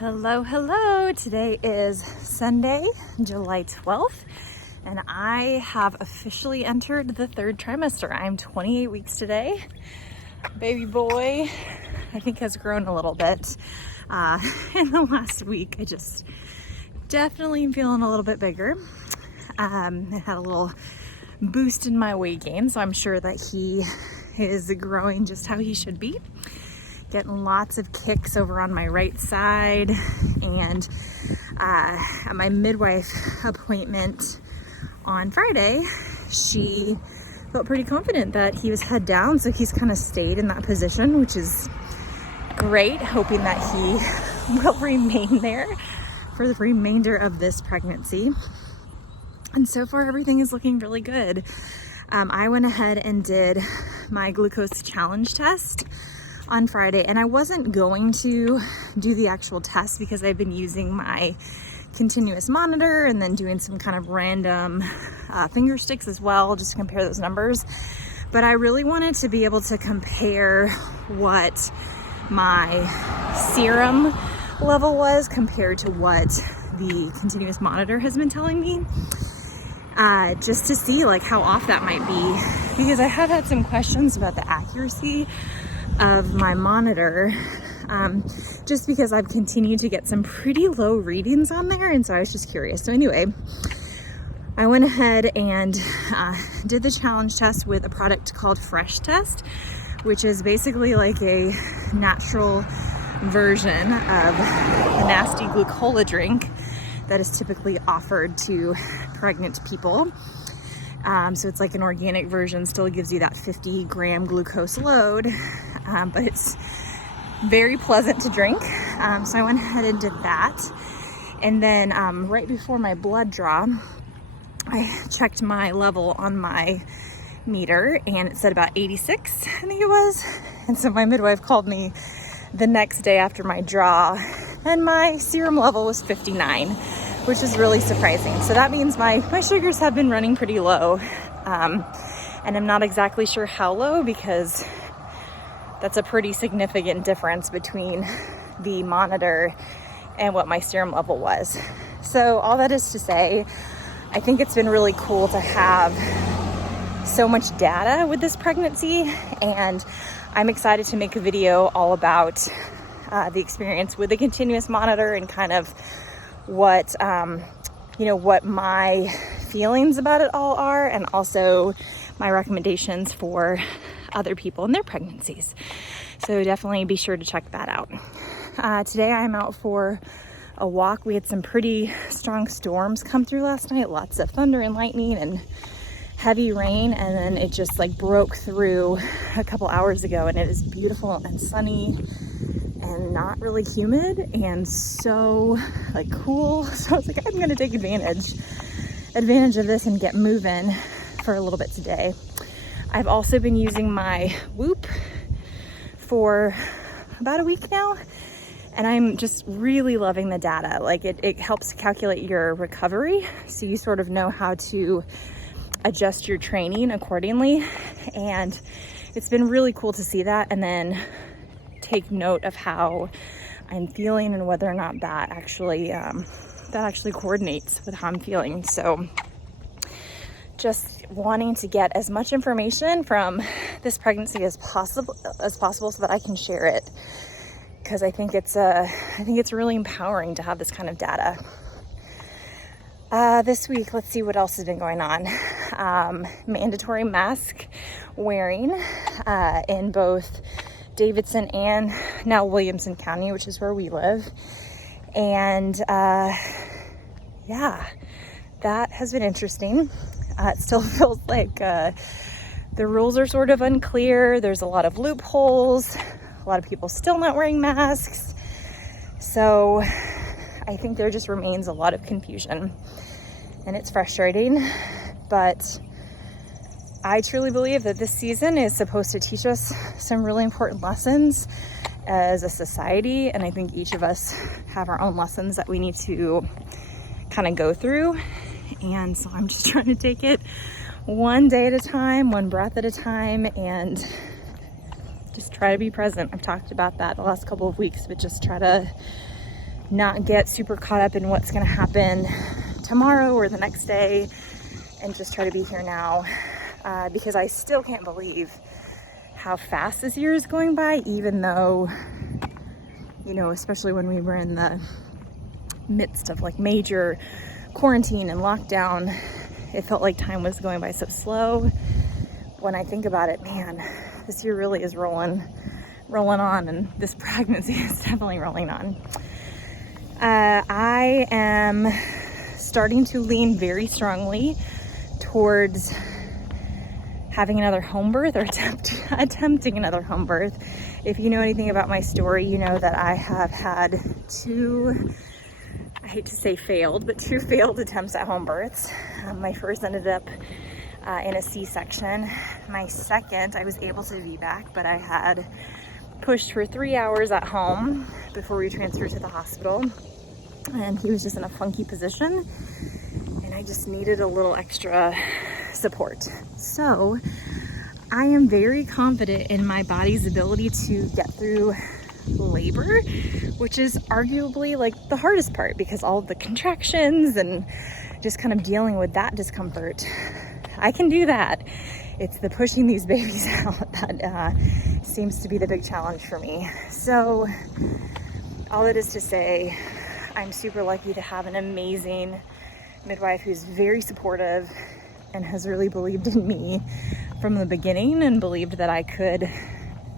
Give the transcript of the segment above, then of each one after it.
Hello, hello. Today is Sunday, July 12th, and I have officially entered the third trimester. I'm 28 weeks today. Baby boy, I think, has grown a little bit in the last week. I just definitely am feeling a little bit bigger. I had a little boost in my weight gain, so I'm sure that he is growing just how he should be. Getting lots of kicks over on my right side, and at my midwife appointment on Friday, she felt pretty confident that he was head down, so he's kind of stayed in that position, which is great, hoping that he will remain there for the remainder of this pregnancy. And so far everything is looking really good. I went ahead and did my glucose challenge test on Friday, and I wasn't going to do the actual test because I've been using my continuous monitor and then doing some kind of random finger sticks as well, just to compare those numbers. But I really wanted to be able to compare what my serum level was compared to what the continuous monitor has been telling me, just to see like how off that might be, because I have had some questions about the accuracy of my monitor, just because I've continued to get some pretty low readings on there, and so I was just curious. So anyway, I went ahead and did the challenge test with a product called Fresh Test, which is basically like a natural version of the nasty glucola drink that is typically offered to pregnant people. So it's like an organic version, still gives you that 50-gram glucose load, but it's very pleasant to drink. So I went ahead and did that. And then right before my blood draw, I checked my level on my meter, and it said about 86, I think it was. And so my midwife called me the next day after my draw, and my serum level was 59. Which is really surprising. So that means my sugars have been running pretty low. And I'm not exactly sure how low, because that's a pretty significant difference between the monitor and what my serum level was. So all that is to say, I think it's been really cool to have so much data with this pregnancy, and I'm excited to make a video all about the experience with the continuous monitor and kind of what what my feelings about it all are, and also my recommendations for other people in their pregnancies. So definitely be sure to check that out. Today I'm out for a walk. We had some pretty strong storms come through last night, lots of thunder and lightning and heavy rain, and then it just like broke through a couple hours ago, and it is beautiful and sunny and not really humid and so like cool. So I was like, I'm gonna take advantage of this and get moving for a little bit today. I've also been using my Whoop for about a week now, and I'm just really loving the data. Like it helps calculate your recovery, so you sort of know how to adjust your training accordingly, and it's been really cool to see that, and then take note of how I'm feeling and whether or not that actually coordinates with how I'm feeling. So just wanting to get as much information from this pregnancy as possible so that I can share it, because I think it's really empowering to have this kind of data. This week, let's see what else has been going on. Mandatory mask wearing in both Davidson and now Williamson County, which is where we live. And yeah, that has been interesting. It still feels like the rules are sort of unclear. There's a lot of loopholes, a lot of people still not wearing masks. So I think there just remains a lot of confusion, and it's frustrating, but I truly believe that this season is supposed to teach us some really important lessons as a society, and I think each of us have our own lessons that we need to kind of go through. And so I'm just trying to take it one day at a time, one breath at a time, and just try to be present. I've talked about that the last couple of weeks, but just try to not get super caught up in what's going to happen tomorrow or the next day, and just try to be here now, because I still can't believe how fast this year is going by, even though, you know, especially when we were in the midst of like major quarantine and lockdown, it felt like time was going by so slow. When I think about it, man, this year really is rolling on, and this pregnancy is definitely rolling on. I am starting to lean very strongly towards having another home birth, or attempting another home birth. If you know anything about my story, you know that I have had two, I hate to say failed, but two failed attempts at home births. My first ended up in a C-section. My second, I was able to VBAC, but I had pushed for 3 hours at home before we transferred to the hospital. And he was just in a funky position, and I just needed a little extra support. So I am very confident in my body's ability to get through labor, which is arguably like the hardest part, because all of the contractions and just kind of dealing with that discomfort, I can do that. It's the pushing these babies out that seems to be the big challenge for me. So all it is to say, I'm super lucky to have an amazing midwife who's very supportive and has really believed in me from the beginning and believed that I could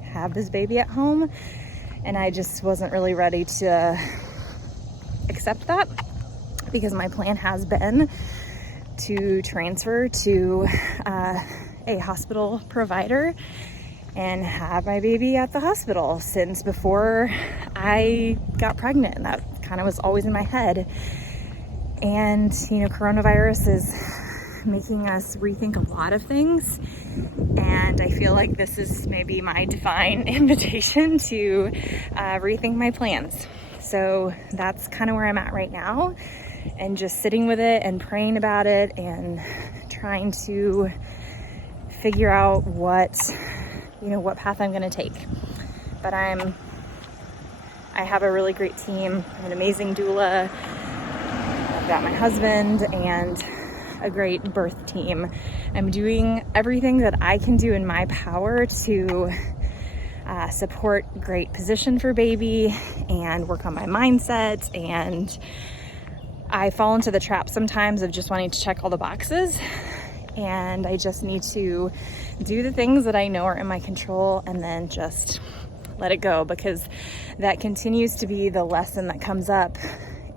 have this baby at home. And I just wasn't really ready to accept that, because my plan has been to transfer to a hospital provider and have my baby at the hospital since before I got pregnant. And that kind of was always in my head. And, you know, coronavirus is making us rethink a lot of things. And I feel like this is maybe my divine invitation to rethink my plans. So that's kind of where I'm at right now, and just sitting with it and praying about it and trying to figure out what path I'm going to take. But I have a really great team, an amazing doula. I've got my husband and a great birth team. I'm doing everything that I can do in my power to support great position for baby and work on my mindset. And I fall into the trap sometimes of just wanting to check all the boxes, and I just need to do the things that I know are in my control and then just let it go, because that continues to be the lesson that comes up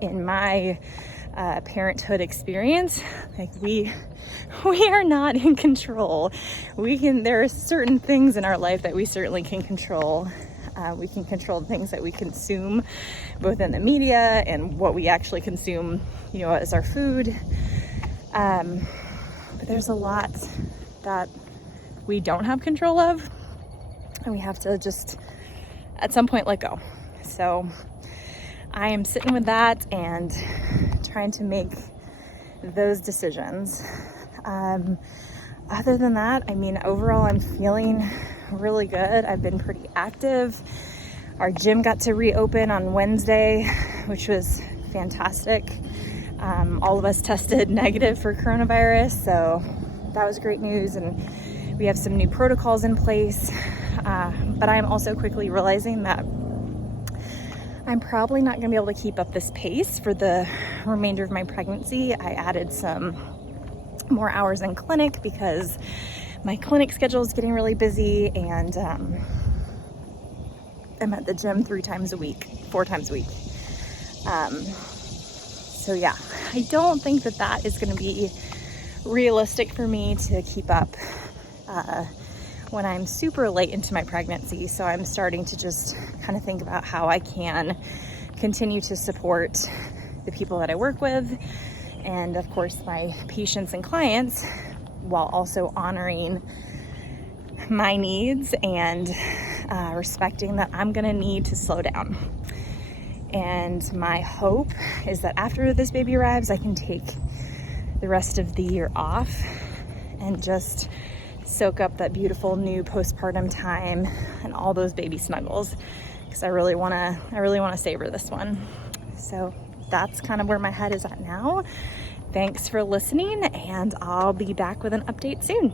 in my parenthood experience. Like we are not in control. There are certain things in our life that we certainly can control. We can control the things that we consume, both in the media and what we actually consume, you know, as our food. But there's a lot that we don't have control of, and we have to just at some point let go. So I am sitting with that and trying to make those decisions. Other than that, I mean, overall I'm feeling really good. I've been pretty active. Our gym got to reopen on Wednesday, which was fantastic. All of us tested negative for coronavirus, so that was great news, and we have some new protocols in place. But I am also quickly realizing that I'm probably not gonna be able to keep up this pace for the remainder of my pregnancy. I added some more hours in clinic because my clinic schedule is getting really busy, and I'm at the gym 4 times a week. So yeah, I don't think that is gonna be realistic for me to keep up when I'm super late into my pregnancy. So I'm starting to just kind of think about how I can continue to support the people that I work with, and of course my patients and clients, while also honoring my needs and respecting that I'm gonna need to slow down. And my hope is that after this baby arrives, I can take the rest of the year off and just soak up that beautiful new postpartum time and all those baby snuggles, because I really wanna savor this one. So that's kind of where my head is at now. Thanks for listening, and I'll be back with an update soon.